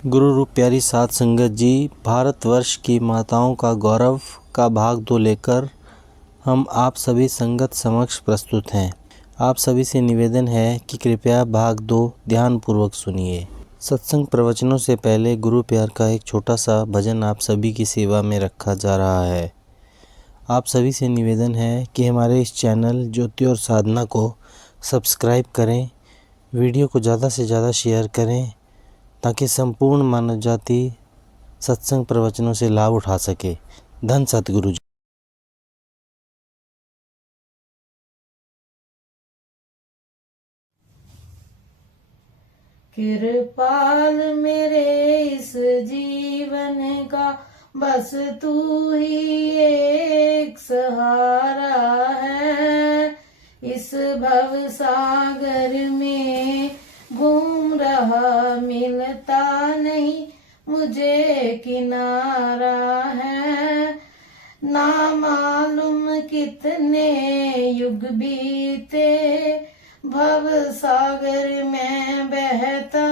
गुरु रूप प्यारी साध संगत जी, भारतवर्ष की माताओं का गौरव का भाग 2 लेकर हम आप सभी संगत समक्ष प्रस्तुत हैं। आप सभी से निवेदन है कि कृपया भाग 2 ध्यानपूर्वक सुनिए। सत्संग प्रवचनों से पहले गुरु प्यार का एक छोटा सा भजन आप सभी की सेवा में रखा जा रहा है। आप सभी से निवेदन है कि हमारे इस चैनल ज्योति और साधना को सब्सक्राइब करें, वीडियो को ज़्यादा से ज़्यादा शेयर करें ताकि संपूर्ण मानव जाति सत्संग प्रवचनों से लाभ उठा सके। धन सतगुरु जी। कृपाल मेरे इस जीवन का बस तू ही एक सहारा है। इस भव सागर में घूम रहा, मिलता नहीं मुझे किनारा है। ना मालूम कितने युग बीते, भव सागर में बहता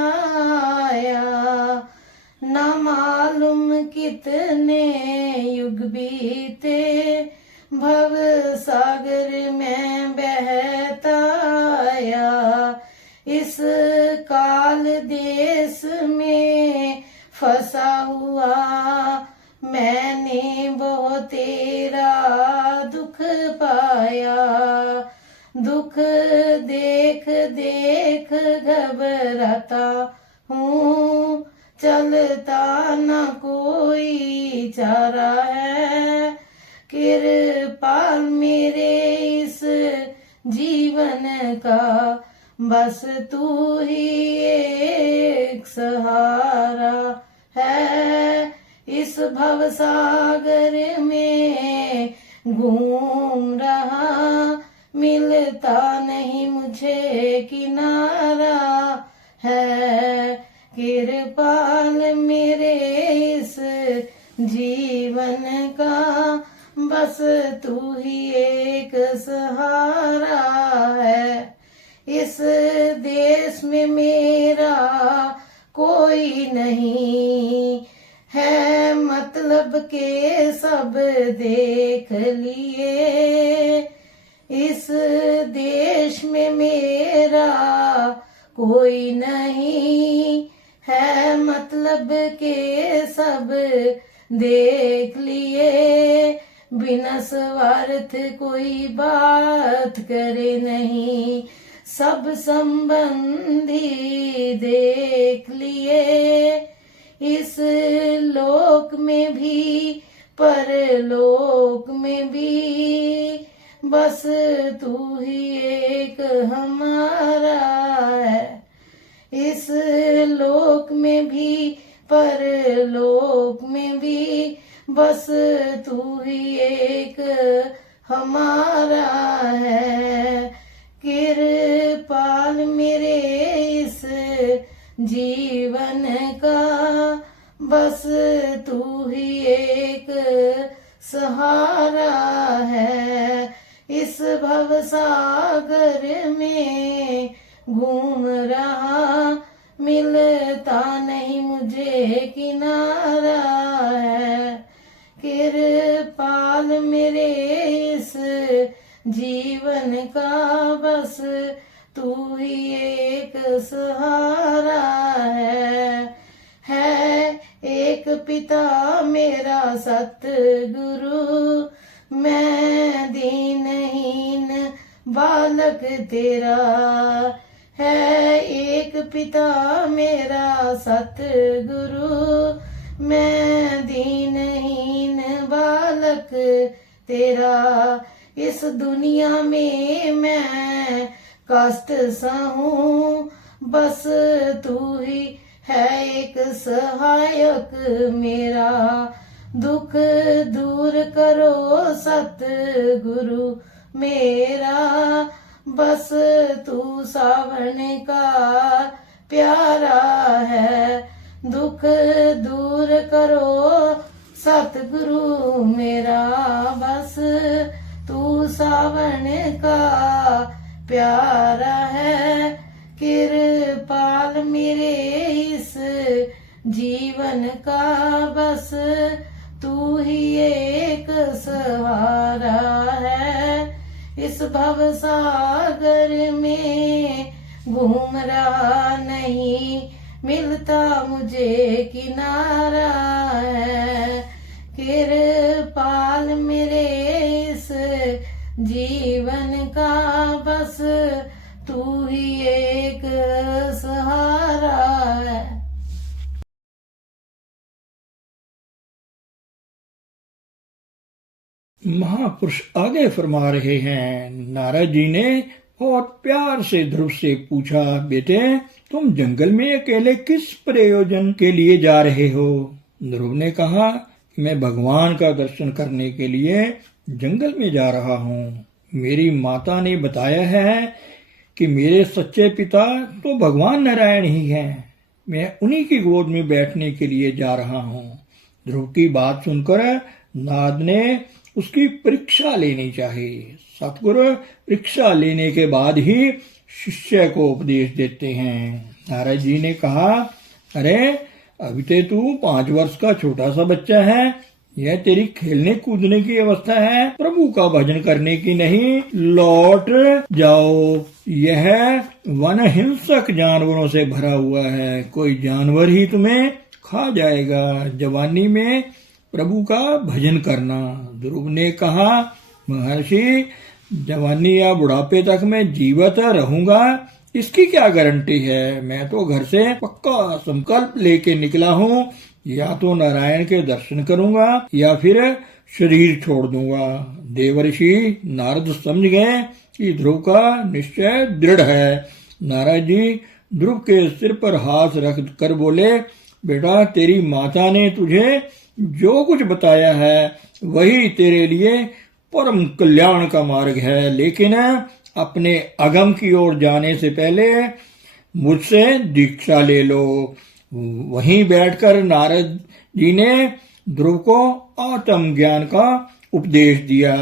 आया। ना मालूम कितने युग बीते, भव सागर में बहता आया। इस काल देश में फंसा हुआ मैंने बहुत तेरा दुख पाया। दुख देख देख घबराता हूँ, चलता न कोई चारा है। कृपाल मेरे इस जीवन का बस तू ही एक सहारा है। इस भव सागर में घूम रहा, मिलता नहीं मुझे किनारा है। कृपाल मेरे इस जीवन का बस तू ही एक सहारा है। इस देश में मेरा कोई नहीं है, मतलब के सब देख लिए। इस देश में मेरा कोई नहीं है, मतलब के सब देख लिए। बिना स्वार्थ कोई बात करे नहीं, सब संबंधी देख लिए। इस लोक में भी परलोक में भी बस तू ही एक हमारा है। इस लोक में भी परलोक में भी बस तू ही एक हमारा है। कृपाल मेरे इस जीवन का बस तू ही एक सहारा है। इस भव सागर में घूम रहा, मिलता नहीं मुझे किनारा है। कृपाल मेरे इस जीवन का बस तू ही एक सहारा है। एक पिता मेरा सतगुरु, मैं दीनहीन बालक तेरा है। एक पिता मेरा सतगुरु, मैं दीनहीन बालक तेरा। इस दुनिया में मैं कष्ट सहूं, बस तू ही है एक सहायक मेरा। दुख दूर करो सतगुरु मेरा, बस तू सावन का प्यारा है। दुख दूर करो सतगुरु मेरा, बस तू सावन का प्यारा है। कृपाल मेरे इस जीवन का बस तू ही एक सहारा है। इस भव सागर में घूम रहा नहीं, मिलता मुझे किनारा है। कृपाल मेरे इस जीवन का बस तू ही एक सहारा है। महापुरुष आगे फरमा रहे हैं, नारद जी ने बहुत प्यार से ध्रुव से पूछा, बेटे तुम जंगल में अकेले किस प्रयोजन के लिए जा रहे हो? ध्रुव ने कहा, मैं भगवान का दर्शन करने के लिए जंगल में जा रहा हूँ। मेरी माता ने बताया है कि मेरे सच्चे पिता तो भगवान नारायण ही हैं। मैं उन्हीं की गोद में बैठने के लिए जा रहा हूँ। ध्रुव की बात सुनकर नारद ने उसकी परीक्षा लेनी चाहिए। सतगुरु परीक्षा लेने के बाद ही शिष्य को उपदेश देते हैं। नारद जी ने कहा, अरे अभी तो तू 5 वर्ष का छोटा सा बच्चा है, यह तेरी खेलने कूदने की अवस्था है, प्रभु का भजन करने की नहीं। लौट जाओ, यह वन हिंसक जानवरों से भरा हुआ है, कोई जानवर ही तुम्हें खा जाएगा। जवानी में प्रभु का भजन करना। ध्रुव ने कहा, महर्षि जवानी या बुढ़ापे तक मैं जीवित रहूंगा, इसकी क्या गारंटी है? मैं तो घर से पक्का संकल्प लेके निकला हूँ, या तो नारायण के दर्शन करूंगा या फिर शरीर छोड़ दूंगा। देवर्षि नारद समझ गए कि ध्रुव का निश्चय दृढ़ है। नारद जी ध्रुव के सिर पर हाथ रख कर बोले, बेटा तेरी माता ने तुझे जो कुछ बताया है वही तेरे लिए परम कल्याण का मार्ग है, लेकिन अपने अगम की ओर जाने से पहले मुझसे दीक्षा ले लो। वहीं बैठकर नारद जी ने ध्रुव को आत्म ज्ञान का उपदेश दिया।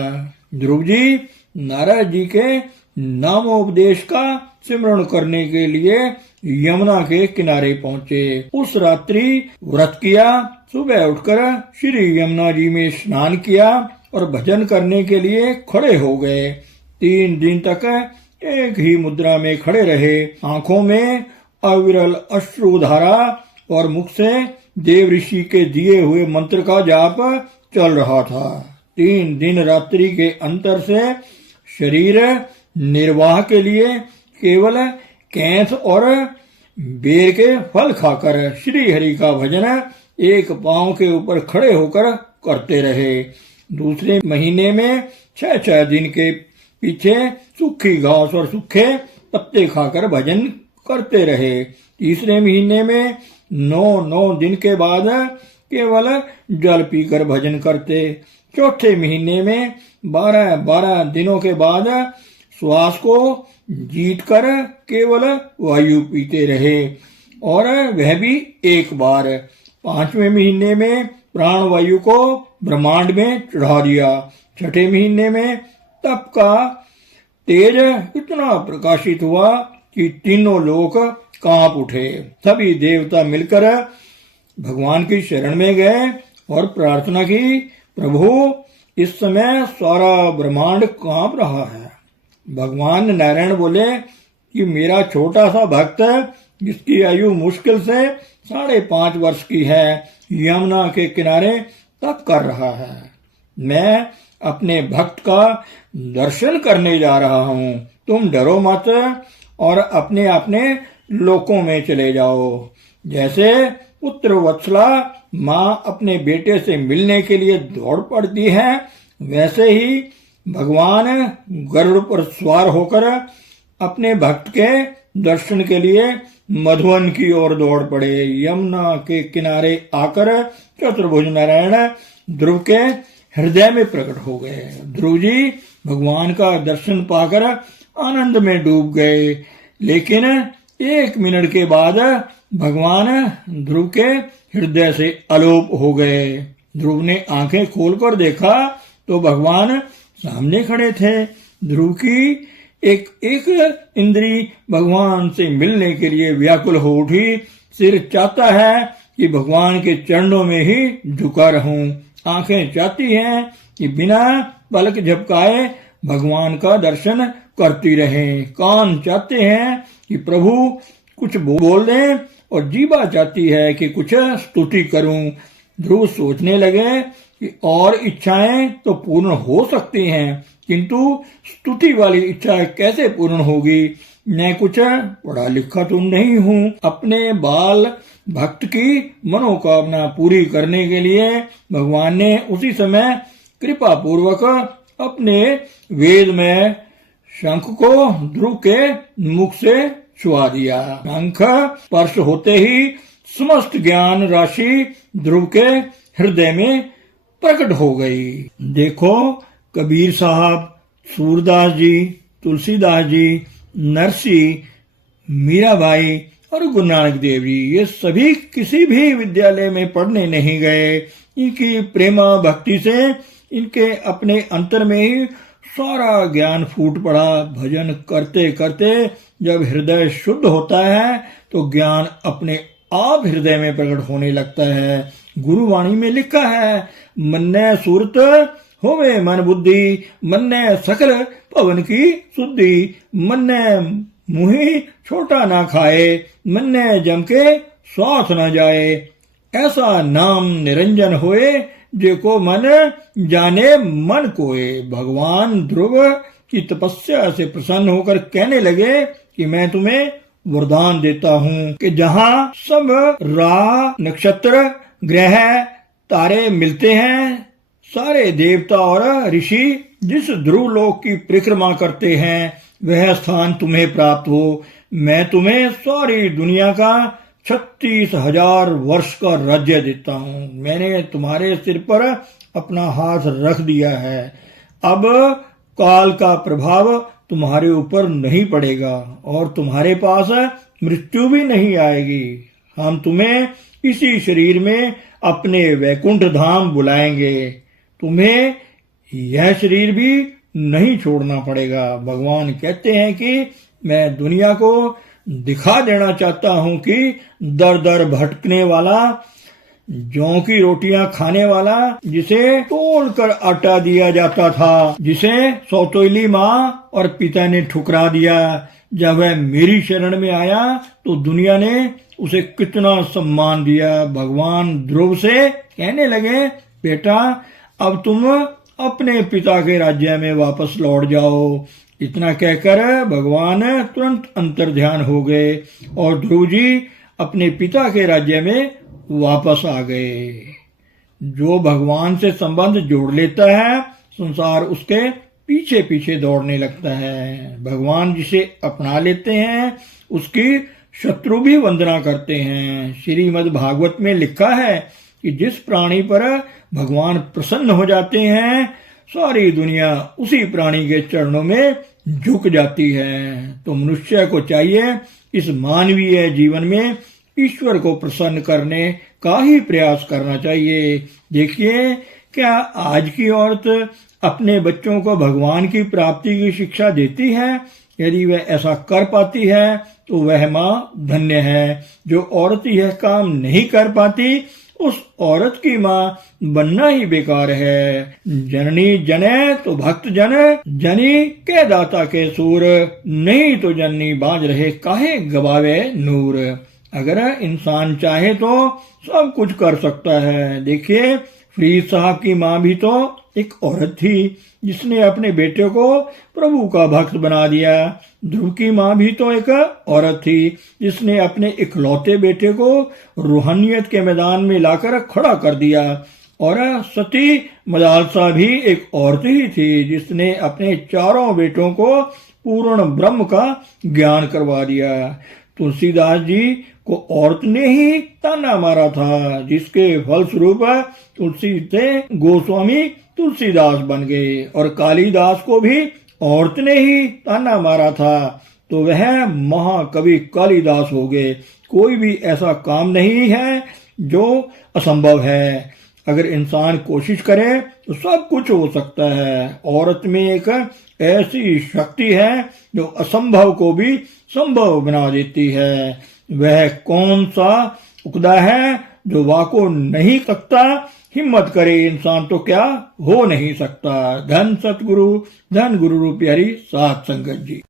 ध्रुव जी नारद जी के नामोपदेश का सिमरण करने के लिए यमुना के किनारे पहुंचे। उस रात्रि व्रत किया, सुबह उठकर श्री यमुना जी में स्नान किया और भजन करने के लिए खड़े हो गए। 3 दिन तक एक ही मुद्रा में खड़े रहे। आंखों में अविरल अश्रुधारा और मुख से देव ऋषि के दिए हुए मंत्र का जाप चल रहा था। 3 दिन रात्रि के अंतर से शरीर निर्वाह के लिए केवल कैंथ और बेर के फल खाकर श्री हरि का भजन एक पांव के ऊपर खड़े होकर करते रहे। दूसरे महीने में 6 दिन के पीछे सूखी घास और सूखे पत्ते खाकर भजन करते रहे। तीसरे महीने में 9 दिन के बाद केवल जल पीकर भजन करते। चौथे महीने में 12 दिनों के बाद श्वास को जीत कर केवल वायु पीते रहे, और वह भी एक बार। 5वें महीने में प्राण वायु को ब्रह्मांड में चढ़ा दिया। 6ठे महीने में तप का तेज इतना प्रकाशित हुआ कि तीनों लोक कांप उठे। सभी देवता मिलकर भगवान की शरण में गए और प्रार्थना की, प्रभु इस समय सारा ब्रह्मांड कांप रहा है। भगवान नारायण बोले कि मेरा छोटा सा भक्त जिसकी आयु मुश्किल से 5.5 वर्ष की है, यमुना के किनारे तप कर रहा है। मैं अपने भक्त का दर्शन करने जा रहा हूँ, तुम डरो मत और अपने अपने लोकों में चले जाओ। जैसे पुत्र वत्सला माँ अपने बेटे से मिलने के लिए दौड़ पड़ती है, वैसे ही भगवान गरुड़ पर सवार होकर अपने भक्त के दर्शन के लिए मधुवन की ओर दौड़ पड़े। यमुना के किनारे आकर चतुर्भुज नारायण ध्रुव के हृदय में प्रकट हो गए। ध्रुव जी भगवान का दर्शन पाकर आनंद में डूब गए, लेकिन 1 मिनट के बाद भगवान ध्रुव के हृदय से अलोप हो गए। ध्रुव ने आंखें खोलकर देखा तो भगवान सामने खड़े थे। ध्रुव की एक इंद्री भगवान से मिलने के लिए व्याकुल हो उठी। सिर चाहता है कि भगवान के चरणों में ही झुका रहूं। आंखें चाहती हैं कि बिना पलक झपकाए भगवान का दर्शन करती रहें। कान चाहते हैं कि प्रभु कुछ बोल दें और जीवा चाहती है कि कुछ स्तुति करूं। ध्रुव सोचने लगे कि और इच्छाएं तो पूर्ण हो सकती हैं, किंतु स्तुति वाली इच्छा कैसे पूर्ण होगी। मैं कुछ पढ़ा लिखा तो नहीं हूँ। अपने बाल भक्त की मनोकामना पूरी करने के लिए भगवान ने उसी समय कृपा पूर्वक अपने वेद में शंख को ध्रुव के मुख से छुआ दिया। शंख स्पर्श होते ही समस्त ज्ञान राशि ध्रुव के हृदय में प्रकट हो गई। देखो, कबीर साहब, सूरदास जी, तुलसीदास जी, नरसिंह, मीराबाई और गुरु नानक देव जी, ये सभी किसी भी विद्यालय में पढ़ने नहीं गए। इनकी प्रेमा भक्ति से इनके अपने अंतर में ही सारा ज्ञान फूट पड़ा। भजन करते करते जब हृदय शुद्ध होता है तो ज्ञान अपने आप हृदय में प्रकट होने लगता है। गुरुवाणी में लिखा है, मन्ने सूरत होवे मन बुद्धि, मन्ने सकल पवन की शुद्धि, मन्ने मुही छोटा ना खाए, मन्ने जम के स्वाथ न जाए। ऐसा नाम निरंजन होए, जेको मन जाने मन कोए। भगवान ध्रुव की तपस्या से प्रसन्न होकर कहने लगे कि मैं तुम्हें वरदान देता हूँ कि जहाँ सब राह, नक्षत्र, ग्रह, तारे मिलते हैं, सारे देवता और ऋषि जिस ध्रुव लोक की परिक्रमा करते हैं, वह स्थान तुम्हें प्राप्त हो। मैं तुम्हें सारी दुनिया का 36,000 वर्ष का राज्य देता हूँ। मैंने तुम्हारे सिर पर अपना हाथ रख दिया है। अब काल का प्रभाव तुम्हारे ऊपर नहीं पड़ेगा और तुम्हारे पास मृत्यु भी नहीं आएगी। हम तुम्हें इसी शरीर में अपने वैकुंठ धाम बुलाएंगे। तुम्हें यह शरीर भी नहीं छोड़ना पड़ेगा। भगवान कहते हैं कि मैं दुनिया को दिखा देना चाहता हूं कि दर दर भटकने वाला, जौ की रोटियां खाने वाला, जिसे तोल कर आटा दिया जाता था, जिसे सौतेली माँ और पिता ने ठुकरा दिया, जब वह मेरी शरण में आया तो दुनिया ने उसे कितना सम्मान दिया। भगवान ध्रुव से कहने लगे, बेटा अब तुम अपने पिता के राज्य में वापस लौट जाओ। इतना कहकर भगवान तुरंत अंतर्ध्यान हो गए और ध्रुव जी अपने पिता के राज्य में वापस आ गए। जो भगवान से संबंध जोड़ लेता है, संसार उसके पीछे पीछे दौड़ने लगता है। भगवान जिसे अपना लेते हैं उसकी शत्रु भी वंदना करते हैं। श्रीमद् भागवत में लिखा है कि जिस प्राणी पर भगवान प्रसन्न हो जाते हैं, सारी दुनिया उसी प्राणी के चरणों में झुक जाती है। तो मनुष्य को चाहिए इस मानवीय जीवन में ईश्वर को प्रसन्न करने का ही प्रयास करना चाहिए। देखिए, क्या आज की औरत अपने बच्चों को भगवान की प्राप्ति की शिक्षा देती है? यदि वह ऐसा कर पाती है तो वह माँ धन्य है। जो औरत यह काम नहीं कर पाती, उस औरत की माँ बनना ही बेकार है। जननी जने तो भक्त जन, जनी के दाता के सूर, नहीं तो जननी बाज रहे काहे गवावे नूर। अगर इंसान चाहे तो सब कुछ कर सकता है। देखिए, फरीद साहब की माँ भी तो एक औरत थी जिसने अपने बेटे को प्रभु का भक्त बना दिया। ध्रुव की माँ भी तो एक औरत थी जिसने अपने इकलौते बेटे को रूहानियत के मैदान में लाकर खड़ा कर दिया। और सती मदालसा भी एक औरत ही थी जिसने अपने चारों बेटों को पूर्ण ब्रह्म का ज्ञान करवा दिया। तुलसीदास जी को औरत ने ही ताना मारा था, जिसके फलस्वरूप तुलसी से गोस्वामी तुलसीदास बन गए। और कालिदास को भी औरत ने ही ताना मारा था तो वह महाकवि कालिदास हो गए। कोई भी ऐसा काम नहीं है जो असंभव है। अगर इंसान कोशिश करे तो सब कुछ हो सकता है। औरत में एक ऐसी शक्ति है जो असंभव को भी संभव बना देती है। वह कौन सा उकदा है जो वाह को नहीं सकता, हिम्मत करे इंसान तो क्या हो नहीं सकता। धन सतगुरु, धन गुरु रूपी हरि साथ संगत जी।